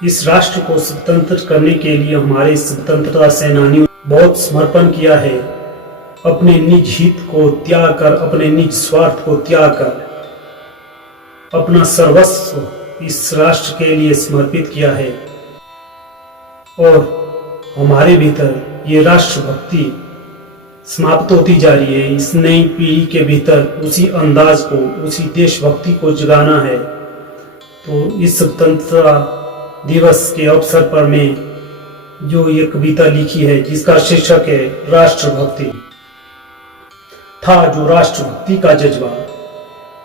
इस राष्ट्र को स्वतंत्र करने के लिए हमारे स्वतंत्रता सेनानियों ने बहुत समर्पण किया है। अपने निज हित को त्याग कर, अपने निज स्वार्थ को त्याग कर अपना सर्वस्व इस राष्ट्र के लिए समर्पित किया है। और हमारे भीतर ये राष्ट्रभक्ति समाप्त होती जा रही है। इस नई पीढ़ी के भीतर उसी अंदाज को, उसी देशभक्ति को जगाना है। तो इस स्वतंत्रता दिवस के अवसर पर मैं जो ये कविता लिखी है जिसका शीर्षक है राष्ट्रभक्ति। था जो राष्ट्रभक्ति का जज्बा,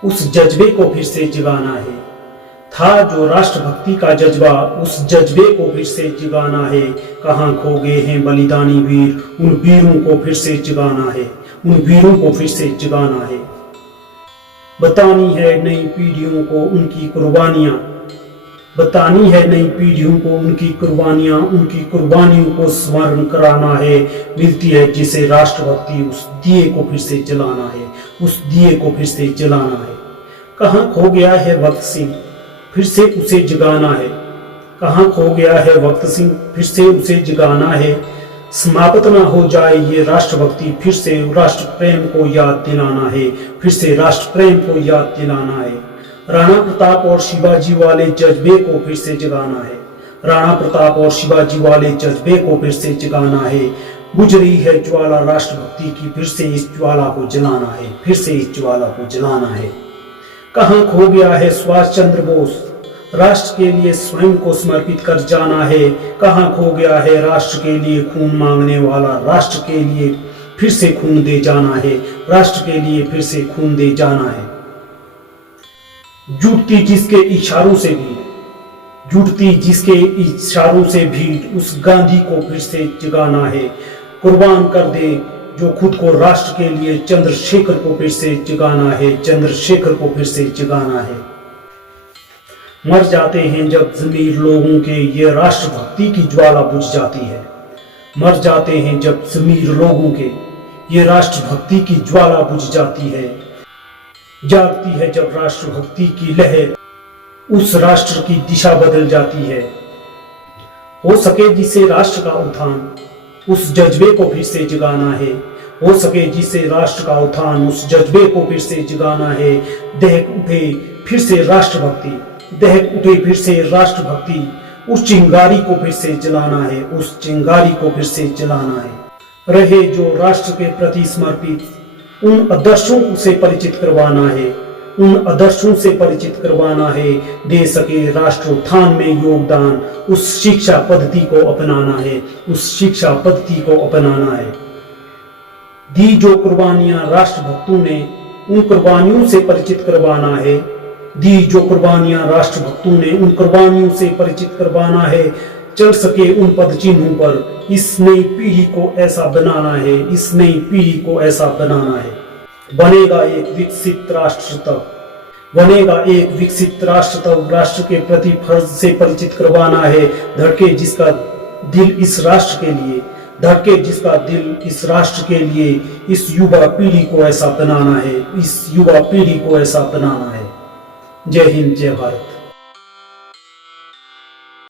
उस जज्बे को फिर से जगाना है। था जो राष्ट्रभक्ति का जज्बा, उस जज्बे को फिर से जगाना है। कहाँ खो गए हैं बलिदानी वीर, उन वीरों को फिर से जगाना है, उन वीरों को फिर से जगाना है। बतानी है नई पीढ़ियों को उनकी कुर्बानियां, बतानी है नई पीढ़ियों को उनकी कुर्बानियां, उनकी कुर्बानियों को स्मरण कराना है। मिलती है जिसे राष्ट्रभक्ति, उस दिए को फिर से जलाना है, उस दिए को फिर से जलाना है। कहाँ खो गया है वक्त सिंह, फिर से उसे जगाना है। कहाँ खो गया है वक्त सिंह, फिर से उसे जगाना है। समाप्त ना हो जाए ये राष्ट्रभक्ति, फिर से राष्ट्र प्रेम को याद दिलाना है, फिर से राष्ट्र प्रेम को याद दिलाना है। राणा प्रताप और शिवाजी वाले जज्बे को फिर से जगाना है, राणा प्रताप और शिवाजी वाले जज्बे को फिर से जगाना है। गुजरी है ज्वाला राष्ट्रभक्ति की, फिर से इस ज्वाला को जलाना है, फिर से इस ज्वाला को जलाना है। कहाँ खो गया है सुभाष चंद्र बोस, राष्ट्र के लिए स्वयं को समर्पित कर जाना है। कहाँ खो गया है राष्ट्र के लिए खून मांगने वाला, राष्ट्र के लिए फिर से खून दे जाना है, राष्ट्र के लिए फिर से खून दे जाना है। जुटती जिसके इशारों से भीड़, जुटती जिसके इशारों से भीड़, उस गांधी को फिर से जगाना है। कुर्बान कर दे जो खुद को राष्ट्र के लिए, चंद्रशेखर को फिर से जगाना है, चंद्रशेखर को फिर से जगाना है। मर जाते हैं जब ज़मीर लोगों के, ये राष्ट्रभक्ति की ज्वाला बुझ जाती है। मर जाते हैं जब ज़मीर लोगों के, ये राष्ट्रभक्ति की ज्वाला बुझ जाती है। जागती है जब राष्ट्रभक्ति की लहर, उस राष्ट्र की दिशा बदल जाती है। हो सके जिसे राष्ट्र का उत्थान, उस जज्बे को फिर से जगाना है। हो सके जिसे राष्ट्र का उत्थान, उस जज्बे को फिर से जगाना है। दहक उठे फिर से राष्ट्रभक्ति, दहक उठे फिर से राष्ट्रभक्ति, उस चिंगारी को फिर से जलाना है, उस चिंगारी को फिर से जलाना है। रहे जो राष्ट्र के प्रति समर्पित, उन आदर्शों से परिचित करवाना है, उन आदर्शों से परिचित करवाना है। दे सके राष्ट्रोत्थान में योगदान, उस शिक्षा पद्धति को अपनाना है, उस शिक्षा पद्धति को अपनाना है। दी जो कुर्बानियां राष्ट्रभक्तों ने, उन कुर्बानियों से परिचित करवाना है। दी जो कुर्बानियां राष्ट्रभक्तों ने, उन कुर्बानियों से परिचित करवाना है। चल सके उन पद चिन्हों पर, इस नई पीढ़ी को ऐसा बनाना है, इस नई पीढ़ी को ऐसा बनाना है। बनेगा एक विकसित राष्ट्र तब, बनेगा एक विकसित राष्ट्र तब, राष्ट्र के प्रति फर्ज से परिचित करवाना है। धड़के जिसका दिल इस राष्ट्र के लिए, धड़के जिसका दिल इस राष्ट्र के लिए, इस युवा पीढ़ी को ऐसा बनाना है, इस युवा पीढ़ी को ऐसा बनाना है। जय हिंद, जय भारत।